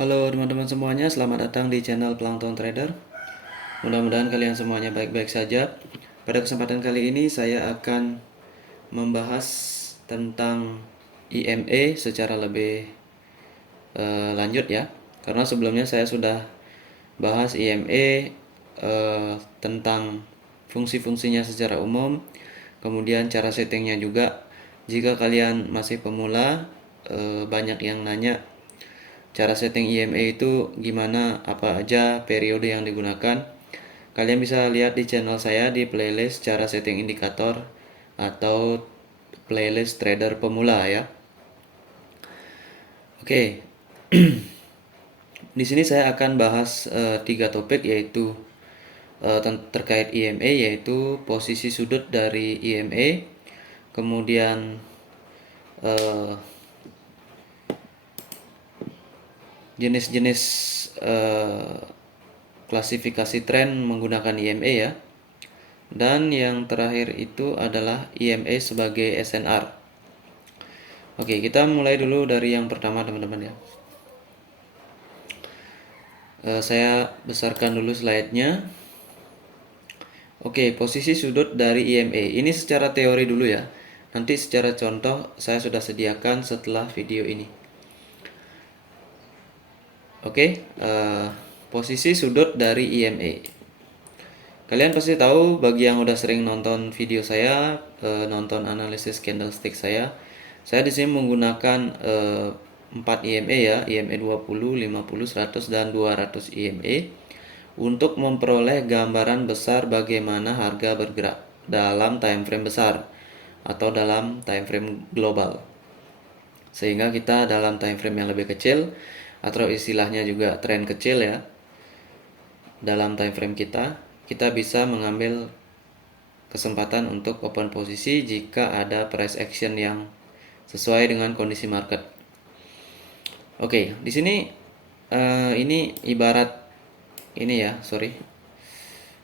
Halo teman-teman semuanya, selamat datang di channel Plankton Trader. Mudah-mudahan kalian semuanya baik-baik saja. Pada kesempatan kali ini saya akan membahas tentang IMA secara lebih lanjut ya. Karena sebelumnya saya sudah bahas IMA tentang fungsi-fungsinya secara umum, kemudian cara settingnya juga. Jika kalian masih pemula, banyak yang nanya cara setting IMA itu gimana, apa aja periode yang digunakan. Kalian bisa lihat di channel saya di playlist cara setting indikator atau playlist trader pemula ya. Oke, di sini saya akan bahas tiga topik, yaitu terkait IMA, yaitu posisi sudut dari IMA, kemudian eh, jenis-jenis klasifikasi tren menggunakan IMA ya. Dan yang terakhir itu adalah IMA sebagai SNR. Oke, kita mulai dulu dari yang pertama teman-teman ya. Saya besarkan dulu slide-nya. Oke, posisi sudut dari IMA. Ini secara teori dulu ya. Nanti secara contoh saya sudah sediakan setelah video ini. Oke, posisi sudut dari IMA. Kalian pasti tahu, bagi yang udah sering nonton video saya, nonton analisis candlestick saya di sini menggunakan 4 IMA ya, IMA 20, 50, 100 dan 200 IMA untuk memperoleh gambaran besar bagaimana harga bergerak dalam time frame besar atau dalam time frame global. Sehingga kita dalam time frame yang lebih kecil, atau istilahnya juga tren kecil ya, dalam time frame kita bisa mengambil kesempatan untuk open posisi jika ada price action yang sesuai dengan kondisi market. Oke, di sini ini ibarat ini ya, sorry.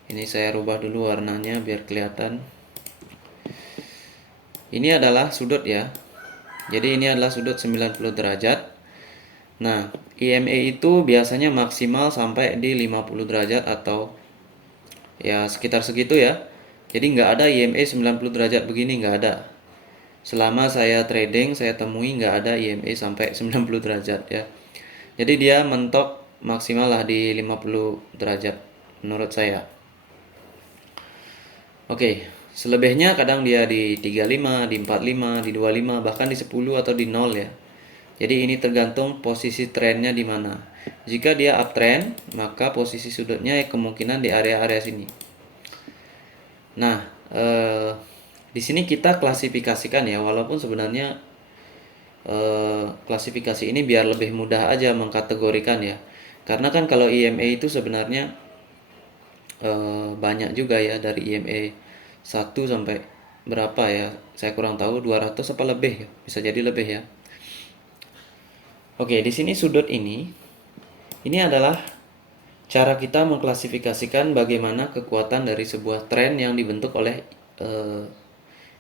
Ini saya rubah dulu warnanya biar kelihatan. Ini adalah sudut ya. Jadi ini adalah sudut 90 derajat. Nah, IMA itu biasanya maksimal sampai di 50 derajat atau ya sekitar segitu ya. Jadi nggak ada IMA 90 derajat begini, nggak ada. Selama saya trading, saya temui nggak ada IMA sampai 90 derajat ya. Jadi dia mentok maksimal lah di 50 derajat menurut saya. Oke, selebihnya kadang dia di 35, di 45, di 25, bahkan di 10 atau di 0 ya. Jadi ini tergantung posisi trennya di mana. Jika dia uptrend, maka posisi sudutnya kemungkinan di area-area sini. Nah, di sini kita klasifikasikan ya, walaupun sebenarnya klasifikasi ini biar lebih mudah aja mengkategorikan ya. Karena kan kalau IMA itu sebenarnya banyak juga ya, dari IMA 1 sampai berapa ya, saya kurang tahu, 200 apa lebih ya, bisa jadi lebih ya. Oke, di sini sudut ini adalah cara kita mengklasifikasikan bagaimana kekuatan dari sebuah tren yang dibentuk oleh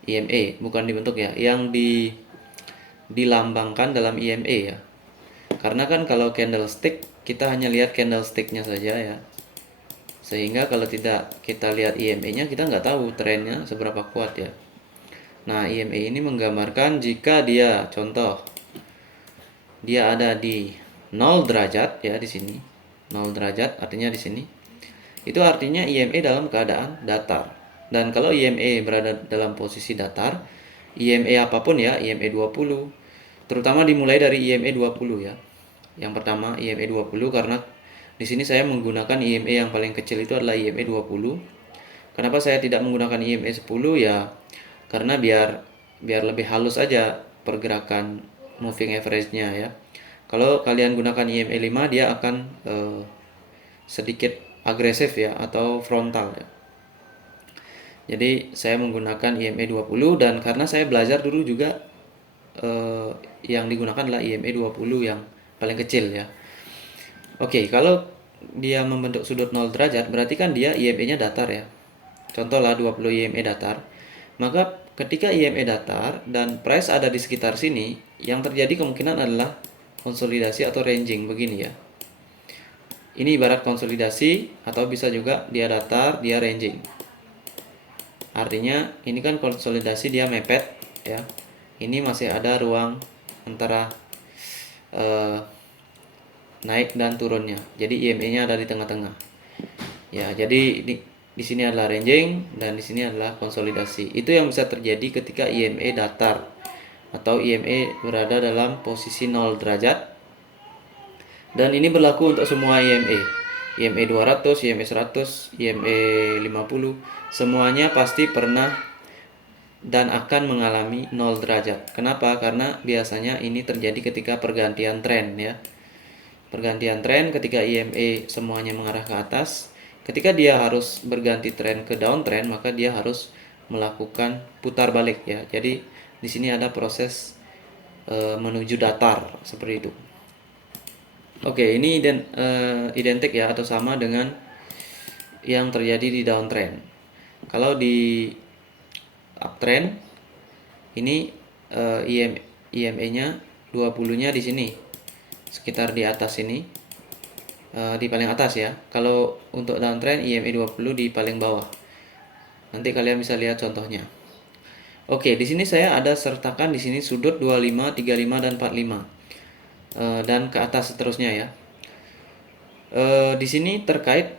IMA, bukan dibentuk ya, yang dilambangkan dalam IMA ya. Karena kan kalau candlestick kita hanya lihat candlesticknya saja ya. Sehingga kalau tidak kita lihat IMA-nya, kita nggak tahu trennya seberapa kuat ya. Nah, IMA ini menggambarkan jika dia, contoh, dia ada di 0 derajat ya di sini. 0 derajat artinya di sini. Itu artinya IMA dalam keadaan datar. Dan kalau IMA berada dalam posisi datar, IMA apapun ya, IMA 20, terutama dimulai dari IMA 20 ya. Yang pertama IMA 20, karena di sini saya menggunakan IMA yang paling kecil itu adalah IMA 20. Kenapa saya tidak menggunakan IMA 10 ya? Karena biar lebih halus aja pergerakan moving average-nya ya. Kalau kalian gunakan IMA 5, dia akan sedikit agresif ya, atau frontal ya. Jadi saya menggunakan IMA 20, dan karena saya belajar dulu juga yang digunakan adalah IMA 20 yang paling kecil ya. Oke, kalau dia membentuk sudut 0 derajat, berarti kan dia IMA-nya datar ya. Contoh lah 20 IMA datar. Maka ketika IMA datar dan price ada di sekitar sini, yang terjadi kemungkinan adalah konsolidasi atau ranging begini ya. Ini ibarat konsolidasi atau bisa juga dia datar, dia ranging. Artinya ini kan konsolidasi dia mepet ya. Ini masih ada ruang antara naik dan turunnya. Jadi IMA-nya ada di tengah-tengah. Ya, jadi di sini adalah ranging dan di sini adalah konsolidasi. Itu yang bisa terjadi ketika IMA datar atau IMA berada dalam posisi 0 derajat. Dan ini berlaku untuk semua IMA. IMA 200, IMA 100, IMA 50, semuanya pasti pernah dan akan mengalami 0 derajat. Kenapa? Karena biasanya ini terjadi ketika pergantian tren ya. Pergantian tren ketika IMA semuanya mengarah ke atas, ketika dia harus berganti tren ke downtrend, maka dia harus melakukan putar balik ya. Jadi di sini ada proses menuju datar seperti itu. Oke, ini identik ya atau sama dengan yang terjadi di downtrend. Kalau di uptrend ini IMA-nya 20-nya di sini. Sekitar di atas ini. Di paling atas ya. Kalau untuk downtrend IMA 20 di paling bawah. Nanti kalian bisa lihat contohnya. Oke, di sini saya ada sertakan di sini sudut 25, 35 dan 45. Dan ke atas seterusnya ya. Di sini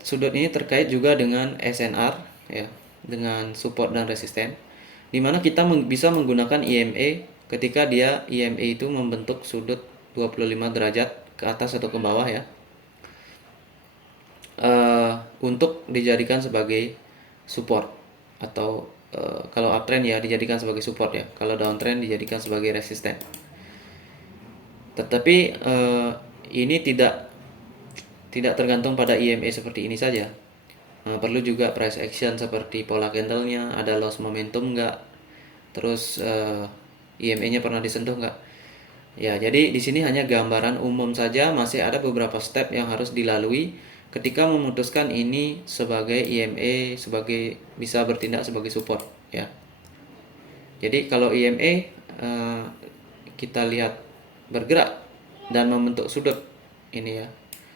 sudut ini terkait juga dengan SNR ya, dengan support dan resisten, dimana kita bisa menggunakan IMA ketika IMA itu membentuk sudut 25 derajat ke atas atau ke bawah ya, untuk dijadikan sebagai support atau kalau uptrend ya dijadikan sebagai support ya, kalau downtrend dijadikan sebagai resisten. Tetapi ini tidak tergantung pada IMA seperti ini saja. Perlu juga price action seperti pola candlenya, ada loss momentum enggak, terus IMA-nya pernah disentuh enggak. Ya, jadi di sini hanya gambaran umum saja, masih ada beberapa step yang harus dilalui ketika memutuskan ini sebagai IMA, bisa bertindak sebagai support ya. Jadi kalau IMA kita lihat bergerak dan membentuk sudut ini ya,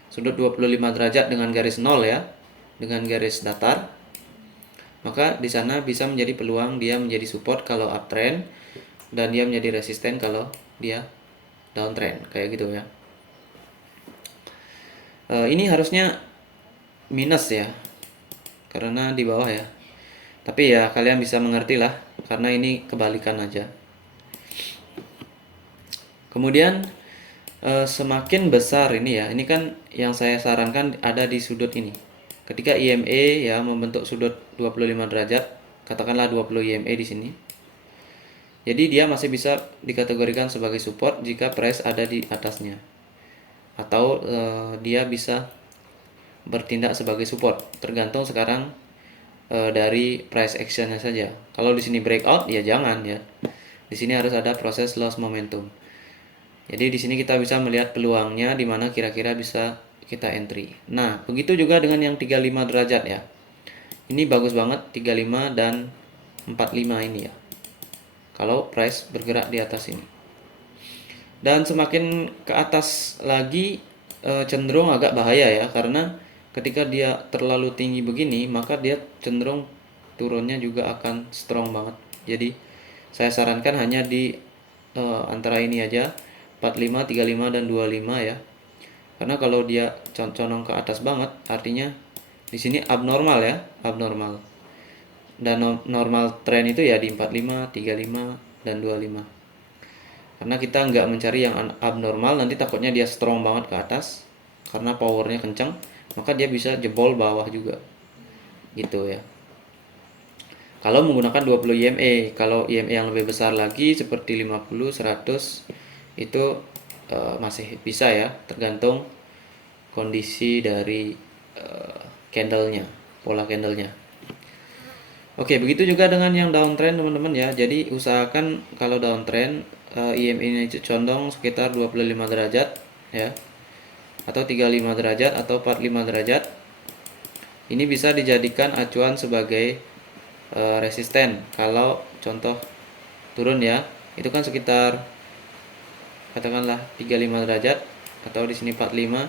sudut 25 derajat dengan garis 0 ya, dengan garis datar, maka di sana bisa menjadi peluang dia menjadi support kalau uptrend dan dia menjadi resisten kalau dia downtrend, kayak gitu ya. Ini harusnya minus ya, karena di bawah ya. Tapi ya kalian bisa mengerti lah, karena ini kebalikan aja. Kemudian semakin besar ini ya, ini kan yang saya sarankan ada di sudut ini. Ketika IMA ya membentuk sudut 25 derajat, katakanlah 20 IMA di sini. Jadi dia masih bisa dikategorikan sebagai support jika price ada di atasnya. Atau dia bisa bertindak sebagai support, tergantung sekarang dari price actionnya saja. Kalau di sini breakout ya jangan ya. Di sini harus ada proses loss momentum. Jadi di sini kita bisa melihat peluangnya di mana kira-kira bisa kita entry. Nah, begitu juga dengan yang 35 derajat ya. Ini bagus banget 35 dan 45 ini ya. Kalau price bergerak di atas ini. Dan semakin ke atas lagi cenderung agak bahaya ya, karena ketika dia terlalu tinggi begini, maka dia cenderung turunnya juga akan strong banget. Jadi saya sarankan hanya di antara ini aja, 45, 35 dan 25 ya. Karena kalau dia condong ke atas banget, artinya di sini abnormal ya, abnormal. Dan normal trend itu ya di 45, 35 dan 25. Karena kita nggak mencari yang abnormal, nanti takutnya dia strong banget ke atas karena powernya kencang, maka dia bisa jebol bawah juga. Gitu ya. Kalau menggunakan 20 IMA, kalau IMA yang lebih besar lagi seperti 50, 100 itu masih bisa ya, tergantung kondisi dari candlenya, pola candlenya. Oke, begitu juga dengan yang downtrend teman-teman ya. Jadi usahakan kalau downtrend IMA ini condong sekitar 25 derajat ya, atau 35 derajat atau 45 derajat. Ini bisa dijadikan acuan sebagai resisten. Kalau contoh turun ya, itu kan sekitar katakanlah 35 derajat atau di sini 45.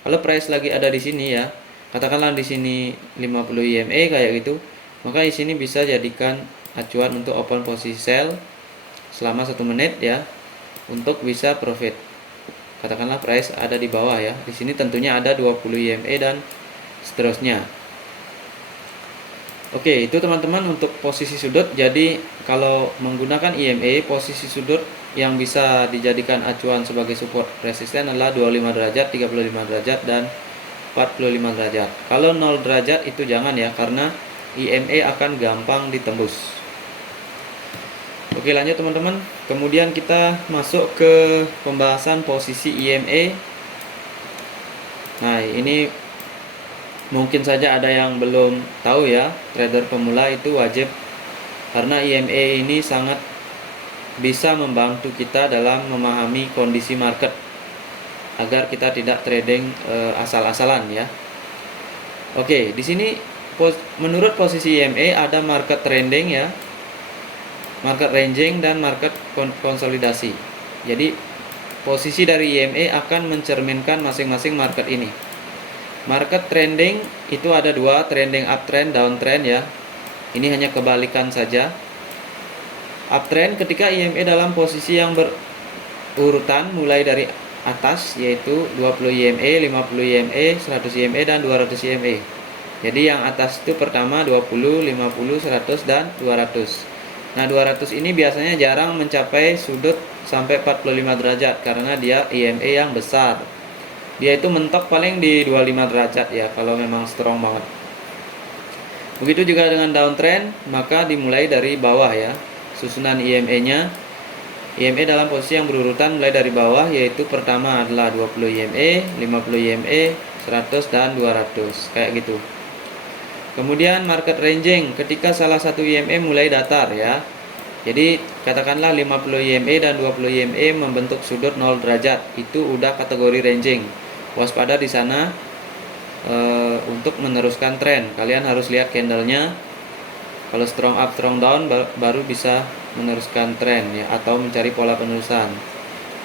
Kalau price lagi ada di sini ya, katakanlah di sini 50 EMA kayak gitu, maka di sini bisa jadikan acuan untuk open posisi sell selama 1 menit ya, untuk bisa profit. Katakanlah price ada di bawah ya. Di sini tentunya ada 20 EMA dan seterusnya. Oke, itu teman-teman untuk posisi sudut. Jadi kalau menggunakan EMA, posisi sudut yang bisa dijadikan acuan sebagai support resisten adalah 25 derajat, 35 derajat, dan 45 derajat. Kalau 0 derajat itu jangan ya, karena EMA akan gampang ditembus. Oke, lanjut teman-teman. Kemudian kita masuk ke pembahasan posisi EMA. Nah, ini mungkin saja ada yang belum tahu ya, trader pemula itu wajib, karena EMA ini sangat bisa membantu kita dalam memahami kondisi market agar kita tidak trading asal-asalan ya. Oke, di sini menurut posisi EMA ada market trending ya, market ranging, dan market konsolidasi. Jadi posisi dari EMA akan mencerminkan masing-masing market ini. Market trending itu ada dua, trending uptrend, downtrend ya. Ini hanya kebalikan saja. Uptrend ketika EMA dalam posisi yang berurutan mulai dari atas, yaitu 20 EMA, 50 EMA, 100 EMA, dan 200 EMA. Jadi yang atas itu pertama 20, 50, 100, dan 200. Nah, 200 ini biasanya jarang mencapai sudut sampai 45 derajat karena dia EMA yang besar. Dia itu mentok paling di 25 derajat ya, kalau memang strong banget. Begitu juga dengan downtrend, maka dimulai dari bawah ya. Susunan EMA-nya, EMA dalam posisi yang berurutan mulai dari bawah, yaitu pertama adalah 20 EMA, 50 EMA, 100, dan 200, kayak gitu. Kemudian market ranging, ketika salah satu EMA mulai datar ya. Jadi katakanlah 50 EMA dan 20 EMA membentuk sudut 0 derajat, itu udah kategori ranging. Waspada di sana untuk meneruskan tren. Kalian harus lihat candlenya. Kalau strong up, strong down, baru bisa meneruskan tren ya, atau mencari pola penerusan.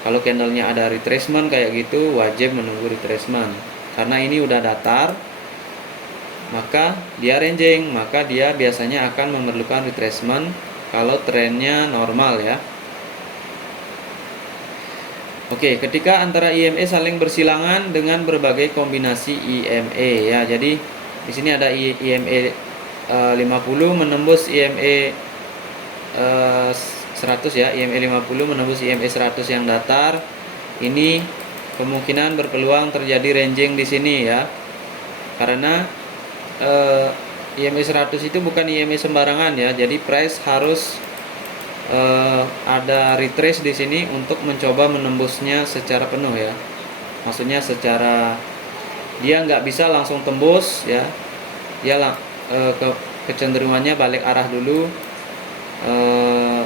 Kalau candlenya ada retracement kayak gitu, wajib menunggu retracement. Karena ini udah datar, maka dia ranging, maka dia biasanya akan memerlukan retracement kalau trennya normal ya. Oke, ketika antara EMA saling bersilangan dengan berbagai kombinasi EMA ya. Jadi di sini ada EMA 50 menembus EMA 100 ya. EMA 50 menembus EMA 100 yang datar. Ini kemungkinan berpeluang terjadi ranging di sini ya. Karena EMA 100 itu bukan EMA sembarangan ya. Jadi price harus ada retrace di sini untuk mencoba menembusnya secara penuh ya. Maksudnya secara dia nggak bisa langsung tembus ya. Dia kecenderungannya balik arah dulu,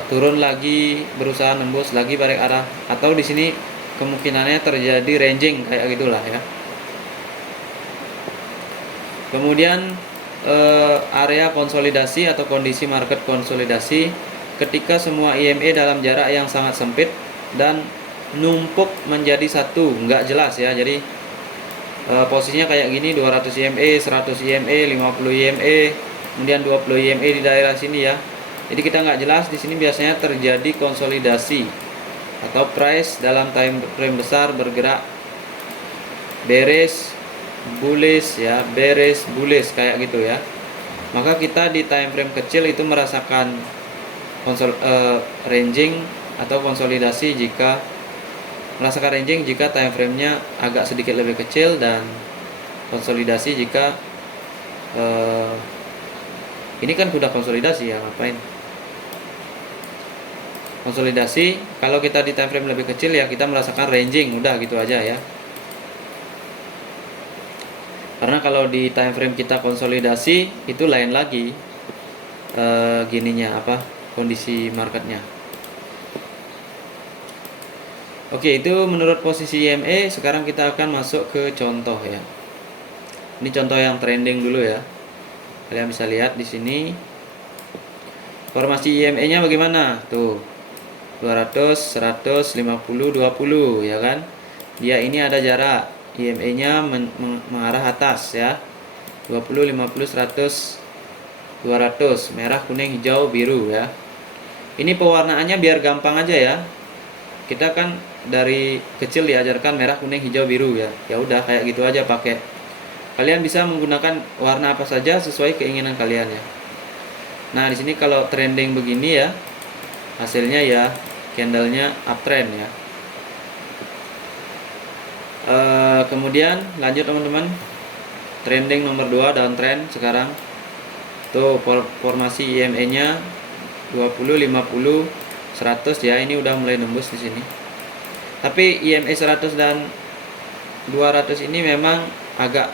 turun lagi, berusaha nembus lagi, balik arah, atau di sini kemungkinannya terjadi ranging kayak gitulah ya. Kemudian area konsolidasi atau kondisi market konsolidasi, ketika semua EMA dalam jarak yang sangat sempit dan numpuk menjadi satu, nggak jelas ya. Jadi posisinya kayak gini, 200 EMA, 100 EMA, 50 EMA, kemudian 20 EMA di daerah sini ya. Jadi kita nggak jelas. Di sini biasanya terjadi konsolidasi atau price dalam time frame besar bergerak bearish, bullish ya, bearish, bullish kayak gitu ya. Maka kita di time frame kecil itu merasakan ranging atau konsolidasi jika merasakan ranging jika time frame-nya agak sedikit lebih kecil, dan konsolidasi jika ini kan sudah konsolidasi ya, ngapain konsolidasi. Kalau kita di time frame lebih kecil ya kita merasakan ranging, udah gitu aja ya. Karena kalau di time frame kita konsolidasi itu lain lagi gininya apa, kondisi marketnya. Oke, itu menurut posisi EMA. Sekarang kita akan masuk ke contoh ya. Ini contoh yang trending dulu ya. Kalian bisa lihat di sini formasi EMA-nya bagaimana tuh, 200, 100, 50, 20 ya kan. Dia ini ada jarak IMA-nya mengarah atas ya. 20, 50, 100, 200, merah, kuning, hijau, biru ya. Ini pewarnaannya biar gampang aja ya. Kita kan dari kecil diajarkan merah, kuning, hijau, biru ya. Ya udah kayak gitu aja pakai. Kalian bisa menggunakan warna apa saja sesuai keinginan kalian ya. Nah, di sini kalau trending begini ya, hasilnya ya candlenya uptrend ya. Kemudian lanjut teman-teman, trending nomor 2 downtrend sekarang. Tuh formasi IMA nya 20, 50, 100 ya. Ini udah mulai nembus di sini. Tapi IMA 100 dan 200 ini memang agak,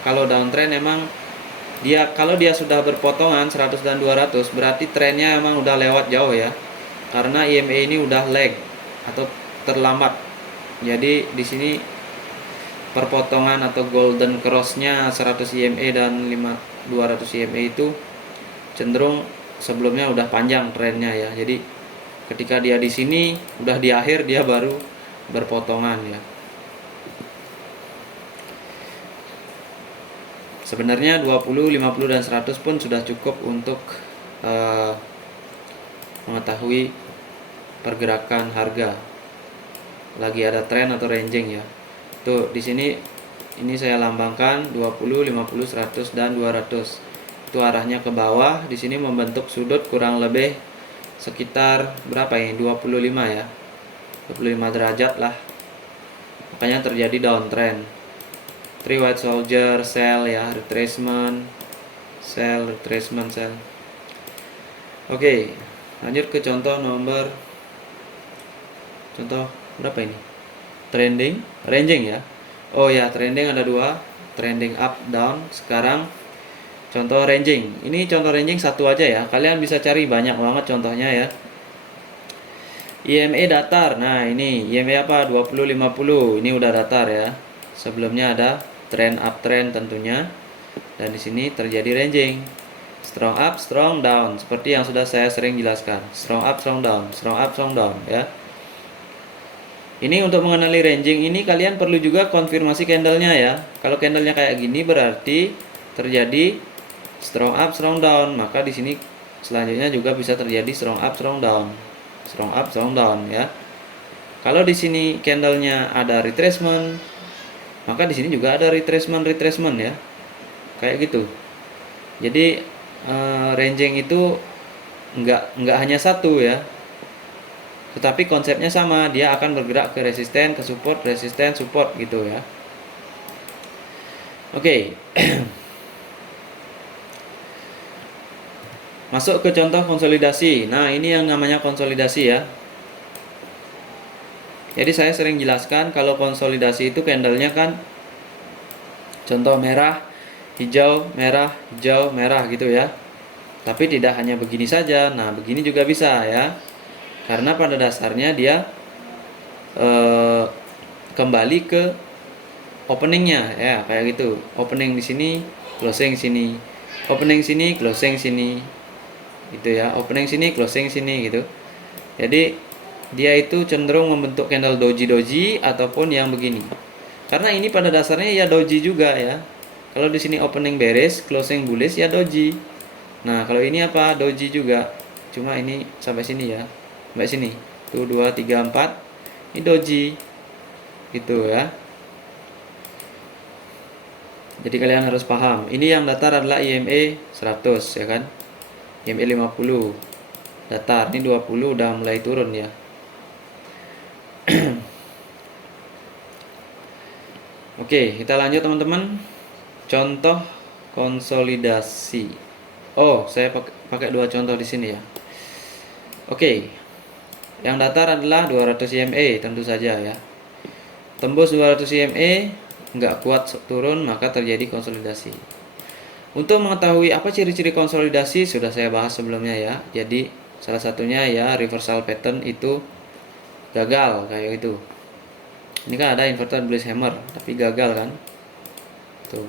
kalau downtrend memang dia, kalau dia sudah berpotongan 100 dan 200 berarti trennya memang udah lewat jauh ya. Karena IMA ini udah lag atau terlambat. Jadi di sini perpotongan atau golden cross-nya 100 IMA dan 200 IMA itu cenderung sebelumnya udah panjang trennya ya. Jadi ketika dia di sini udah di akhir, dia baru berpotongan ya. Sebenarnya 20, 50 dan 100 pun sudah cukup untuk mengetahui pergerakan harga. Lagi ada tren atau ranging ya. Tuh di sini ini saya lambangkan 20, 50, 100 dan 200. Itu arahnya ke bawah. Di sini membentuk sudut kurang lebih sekitar berapa ini? 25 ya. 25 derajat lah. Makanya terjadi downtrend. 3 white soldier, sell ya, retracement, sell, retracement, sell. Oke, lanjut ke contoh nomor, contoh berapa ini? Trending, ranging ya. Oh ya, trending ada 2, trending up, down. Sekarang contoh ranging. Ini contoh ranging satu aja ya. Kalian bisa cari banyak banget contohnya ya. IMA datar. Nah, ini IMA apa? 20, 50. Ini udah datar ya. Sebelumnya ada trend uptrend tentunya. Dan di sini terjadi ranging. Strong up, strong down. Seperti yang sudah saya sering jelaskan. Strong up, strong down. Strong up, strong down ya. Ini untuk mengenali ranging ini kalian perlu juga konfirmasi candlenya ya. Kalau candlenya kayak gini berarti terjadi strong up, strong down. Maka di sini selanjutnya juga bisa terjadi strong up, strong down. Strong up, strong down ya. Kalau di sini candlenya ada retracement, maka di sini juga ada retracement ya. Kayak gitu. Jadi ranging itu nggak hanya satu ya. Tetapi konsepnya sama, dia akan bergerak ke resisten, ke support, resisten, support gitu ya. Oke. Masuk ke contoh konsolidasi. Nah, ini yang namanya konsolidasi ya. Jadi saya sering jelaskan kalau konsolidasi itu candlenya kan contoh merah, hijau, merah gitu ya. Tapi tidak hanya begini saja. Nah, begini juga bisa ya. Karena pada dasarnya dia kembali ke openingnya ya, kayak gitu. Opening di sini, closing sini. Opening sini, closing sini. Gitu ya. Opening sini, closing sini gitu. Jadi dia itu cenderung membentuk candle doji ataupun yang begini. Karena ini pada dasarnya ya doji juga ya. Kalau di sini opening bearish, closing bullish ya doji. Nah, kalau ini apa? Doji juga. Cuma ini sampai sini ya. Sampai sini. Tuh 2 3 4. Ini doji. Gitu ya. Jadi kalian harus paham. Ini yang datar adalah IMA 100 ya kan. IMA 50. Datar. Ini 20 udah mulai turun ya. Oke, kita lanjut teman-teman. Contoh konsolidasi. Oh, saya pakai 2 contoh di sini ya. Oke. Yang datar adalah 200 IMA tentu saja ya. Tembus 200 IMA, nggak kuat turun, maka terjadi konsolidasi. Untuk mengetahui apa ciri-ciri konsolidasi sudah saya bahas sebelumnya ya. Jadi salah satunya ya reversal pattern itu gagal kayak gitu. Ini kan ada inverted bullish hammer tapi gagal kan. Tuh.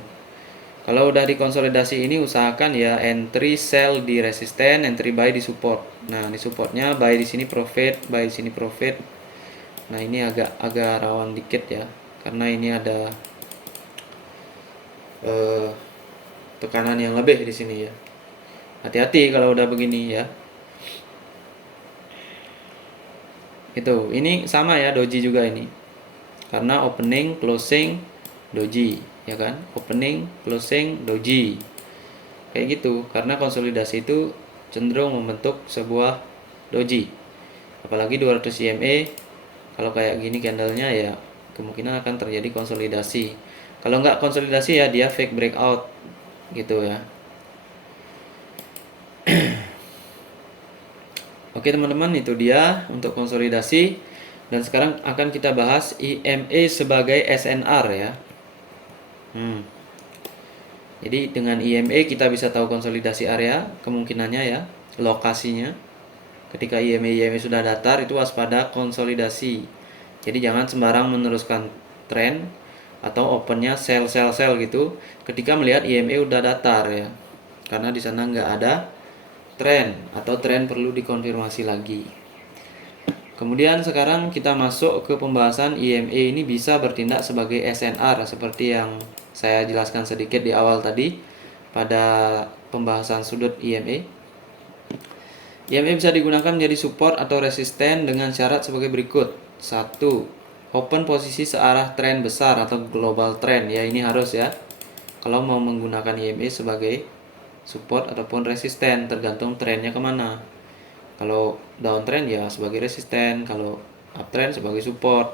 Kalau udah dikonsolidasi ini usahakan ya entry sell di resisten, entry buy di support. Nah, di supportnya buy di sini profit, buy di sini profit. Nah, ini agak rawan dikit ya. karena ini ada tekanan yang lebih di sini ya. Hati-hati kalau udah begini ya. Itu, ini sama ya doji juga ini. Karena opening, closing, doji, ya kan? Opening, closing, doji. Kayak gitu, karena konsolidasi itu cenderung membentuk sebuah doji. Apalagi 200 EMA, kalau kayak gini candlenya ya kemungkinan akan terjadi konsolidasi. Kalau nggak konsolidasi ya dia fake breakout gitu ya. Oke teman-teman, itu dia untuk konsolidasi. Dan sekarang akan kita bahas EMA sebagai SNR ya. Jadi dengan EMA kita bisa tahu konsolidasi area, kemungkinannya ya, lokasinya. Ketika EMA sudah datar itu waspada konsolidasi. Jadi jangan sembarang meneruskan tren atau opennya sell gitu ketika melihat EMA udah datar ya. Karena di sana nggak ada tren atau tren perlu dikonfirmasi lagi. Kemudian sekarang kita masuk ke pembahasan EMA ini bisa bertindak sebagai SNR seperti yang saya jelaskan sedikit di awal tadi pada pembahasan sudut EMA. EMA bisa digunakan menjadi support atau resisten dengan syarat sebagai berikut. 1. Open posisi searah tren besar atau global trend. Ya ini harus ya. Kalau mau menggunakan EMA sebagai support ataupun resisten tergantung trennya kemana. Kalau downtrend ya sebagai resisten, kalau uptrend sebagai support.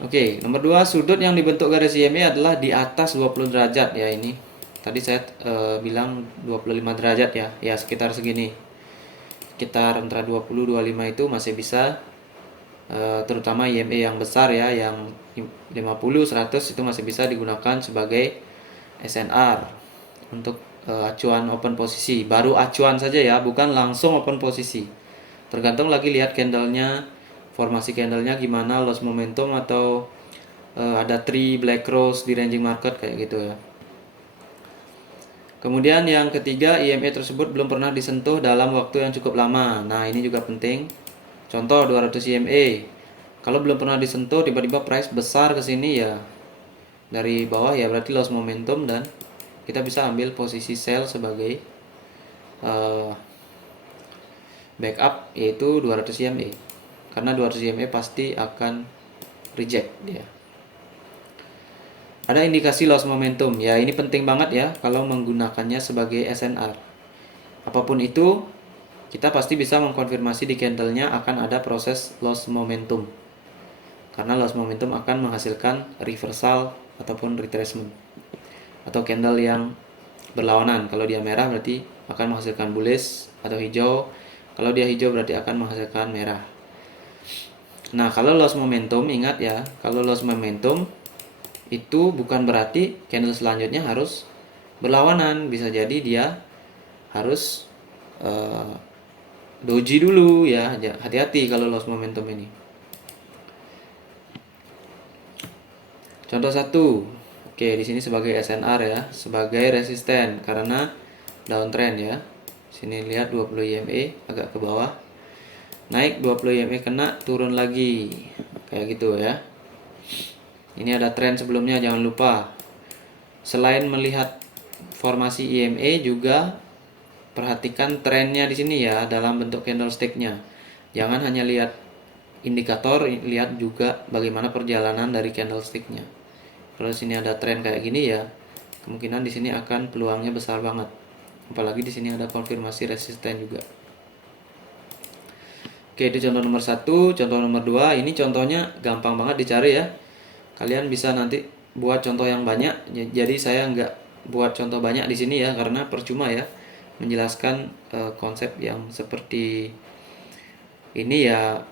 Oke, nomor 2, sudut yang dibentuk garis EMA adalah di atas 20 derajat ya ini. Tadi saya bilang 25 derajat ya. Ya sekitar segini. Sekitar antara 20 25 itu masih bisa terutama EMA yang besar ya, yang 50 100 itu masih bisa digunakan sebagai SNR untuk acuan open posisi. Baru acuan saja ya, bukan langsung open posisi. Tergantung lagi lihat candlenya, formasi candlenya gimana, loss momentum atau ada tree black cross di ranging market kayak gitu ya. Kemudian yang ketiga, EMA tersebut belum pernah disentuh dalam waktu yang cukup lama. Nah ini juga penting. Contoh 200 EMA, kalau belum pernah disentuh tiba-tiba price besar ke sini ya dari bawah ya berarti loss momentum dan kita bisa ambil posisi sell sebagai backup yaitu 200 EMA. Karena 200 EMA pasti akan reject dia. Ada indikasi loss momentum. Ya ini penting banget ya kalau menggunakannya sebagai SNR. Apapun itu kita pasti bisa mengkonfirmasi di candlenya akan ada proses loss momentum. Karena loss momentum akan menghasilkan reversal ataupun retracement atau candle yang berlawanan. Kalau dia merah berarti akan menghasilkan bullish atau hijau. Kalau dia hijau berarti akan menghasilkan merah. Nah kalau loss momentum, ingat ya, kalau loss momentum itu bukan berarti candle selanjutnya harus berlawanan. Bisa jadi dia harus doji dulu ya. Hati-hati kalau loss momentum ini. Contoh 1. Oke, di sini sebagai SNR ya, sebagai resisten karena downtrend ya. Sini lihat 20 EMA agak ke bawah. Naik 20 EMA kena, turun lagi. Kayak gitu ya. Ini ada tren sebelumnya, jangan lupa. Selain melihat formasi EMA juga perhatikan trennya di sini ya dalam bentuk candlestick-nya. Jangan hanya lihat indikator, lihat juga bagaimana perjalanan dari candlestick-nya. Kalau sini ada tren kayak gini ya, kemungkinan di sini akan peluangnya besar banget. Apalagi di sini ada konfirmasi resisten juga. Oke, itu contoh nomor 1. Contoh nomor 2, ini contohnya gampang banget dicari ya. Kalian bisa nanti buat contoh yang banyak. Jadi saya nggak buat contoh banyak di sini ya, karena percuma ya menjelaskan konsep yang seperti ini ya,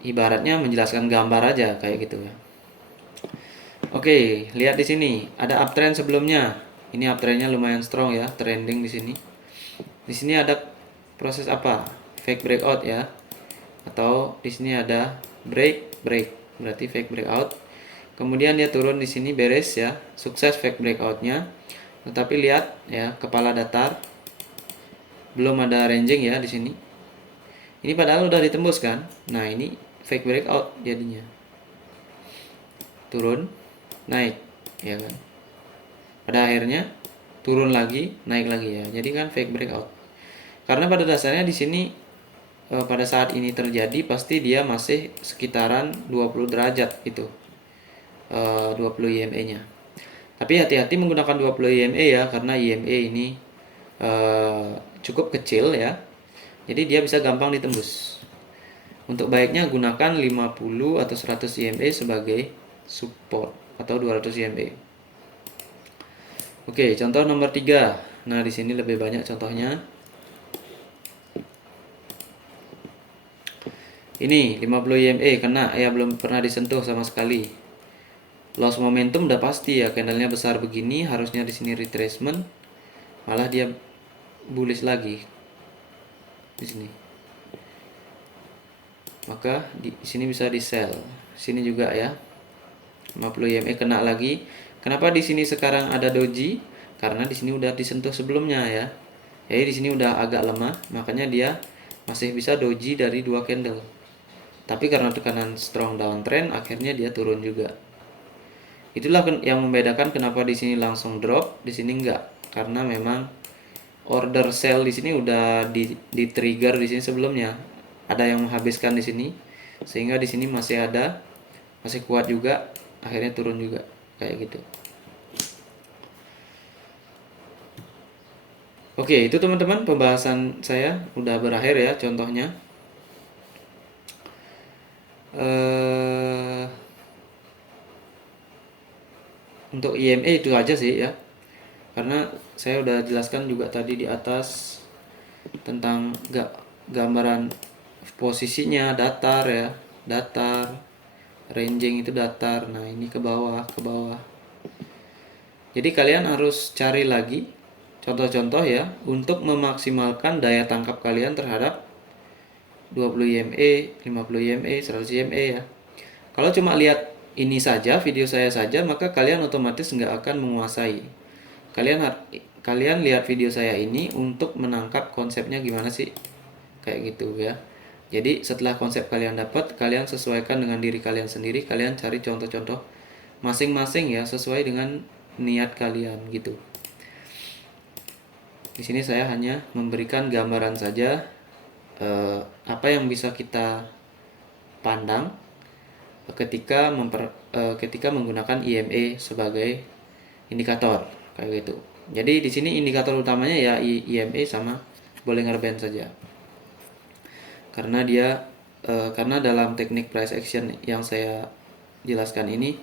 ibaratnya menjelaskan gambar aja kayak gitu ya. Oke, lihat di sini ada uptrend sebelumnya. Ini uptrendnya lumayan strong ya, trending di sini. Di sini ada proses apa? Fake breakout ya. Atau di sini ada break, berarti fake breakout. Kemudian dia turun di sini beres ya, sukses fake breakoutnya. Tetapi lihat ya, kepala datar, belum ada ranging ya di sini. Ini padahal udah ditembus kan? Nah ini fake breakout jadinya. turun, naik, ya kan. Pada akhirnya turun lagi, naik lagi ya. Jadi kan fake breakout. Karena pada dasarnya di sini pada saat ini terjadi pasti dia masih sekitaran 20 derajat itu. 20 IMA-nya. Tapi hati-hati menggunakan 20 IMA ya, karena IMA ini cukup kecil ya. Jadi dia bisa gampang ditembus. Untuk baiknya gunakan 50 atau 100 IMA sebagai support atau 200 IMA. Oke, contoh nomor 3. Nah, di sini lebih banyak contohnya. Ini 50 IMA kena ya, belum pernah disentuh sama sekali. Loss momentum udah pasti ya, candlenya besar begini, harusnya di sini retracement, malah dia bullish lagi di sini. Maka di sini bisa di sell. Sini juga ya. 50 IMA kena lagi. Kenapa di sini sekarang ada doji? Karena di sini udah disentuh sebelumnya ya. Jadi di sini udah agak lemah, makanya dia masih bisa doji dari 2 candle. Tapi karena tekanan strong downtrend, akhirnya dia turun juga. Itulah yang membedakan kenapa di sini langsung drop, di sini enggak. Karena memang order sell di sini udah di trigger di sini sebelumnya. Ada yang menghabiskan di sini, sehingga di sini masih ada, masih kuat juga, akhirnya turun juga kayak gitu. Oke, itu teman-teman pembahasan saya udah berakhir ya contohnya. Untuk IMA itu aja sih ya. Karena saya udah jelaskan juga tadi di atas tentang gambaran posisinya datar ya, datar, ranging itu datar. Nah, ini ke bawah, ke bawah. Jadi kalian harus cari lagi contoh-contoh ya untuk memaksimalkan daya tangkap kalian terhadap 20 IMA, 50 IMA, 100 IMA ya. Kalau cuma lihat ini saja, video saya saja, maka kalian otomatis nggak akan menguasai. Kalian lihat video saya ini untuk menangkap konsepnya gimana sih, kayak gitu ya. Jadi setelah konsep kalian dapat, kalian sesuaikan dengan diri kalian sendiri. Kalian cari contoh-contoh masing-masing ya, sesuai dengan niat kalian gitu. Di sini saya hanya memberikan gambaran saja apa yang bisa kita pandang ketika menggunakan IMA sebagai indikator kayak gitu. Jadi di sini indikator utamanya ya IMA sama Bollinger Band saja. Karena dalam teknik price action yang saya jelaskan ini,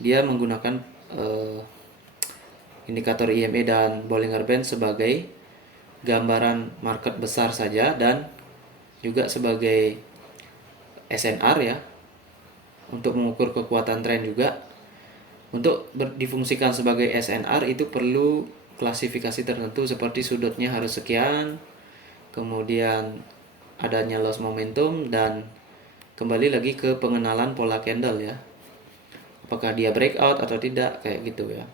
dia menggunakan indikator IMA dan Bollinger Band sebagai gambaran market besar saja dan juga sebagai SNR ya, untuk mengukur kekuatan tren juga. Untuk difungsikan sebagai SNR itu perlu klasifikasi tertentu seperti sudutnya harus sekian, kemudian adanya loss momentum, dan kembali lagi ke pengenalan pola candle ya, apakah dia breakout atau tidak kayak gitu ya.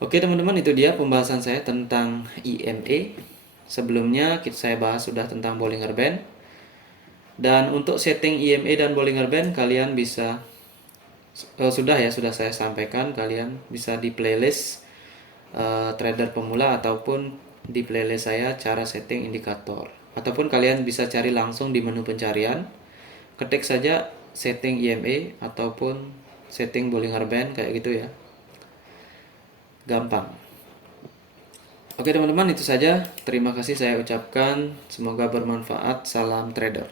Oke teman-teman, itu dia pembahasan saya tentang IMA. Sebelumnya saya bahas sudah tentang Bollinger Band. Dan untuk setting IMA dan Bollinger Band kalian bisa sudah saya sampaikan. Kalian bisa di playlist trader pemula ataupun di playlist saya cara setting indikator, ataupun kalian bisa cari langsung di menu pencarian, ketik saja setting IMA ataupun setting Bollinger Band kayak gitu ya, gampang. Oke teman-teman, itu saja. Terima kasih saya ucapkan, semoga bermanfaat. Salam trader.